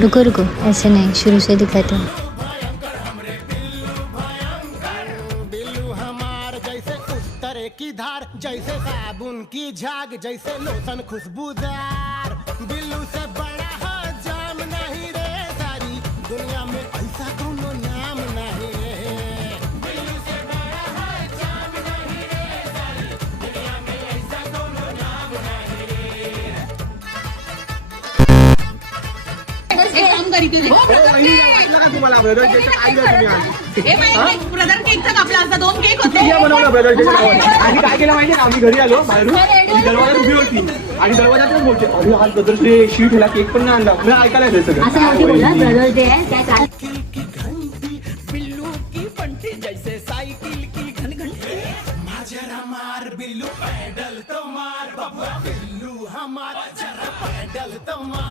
रुको रुको, ऐसे नहीं, शुरू से दिखाते हैं। बिल्लू हमार जैसे उस की धार, जैसे साबुन की झाग, जैसे लोशन खुशबूदार। बिल्लू से बड़ा हो जाम नहीं रे सारी दुनिया में, ऐसा कोनो नाम नहीं रे। बिल्लू से बड़ा हो जाम नहीं रे सारी दुनिया में, ऐसा कोनो नाम नहीं रे। एक काम करी तुझे तुम्हाला ब्रदर केक काय तुम्ही ब्रदर केकचा कापला असता 2 केक होते. बनवला ब्रदर केक आणि काय केलं माहिती आम्ही घरी आलो बाहेरून आणि दरवाजात उभी होती आणि दरवाजातच बोलते अरे हा ब्रदर डे शीट हिला केक पण नाही आणला. मला ऐकायला येतं सगळं असं नव्हती बोला, ब्रदर्स डे आहे काय चाल. की घंटी बिल्लू की बंटी, जैसे साइकिल की घंटी। जरा मार बिल्लू पैडल तो मार, बबुआ बिल्लू हमार जरा पैडल तो मार।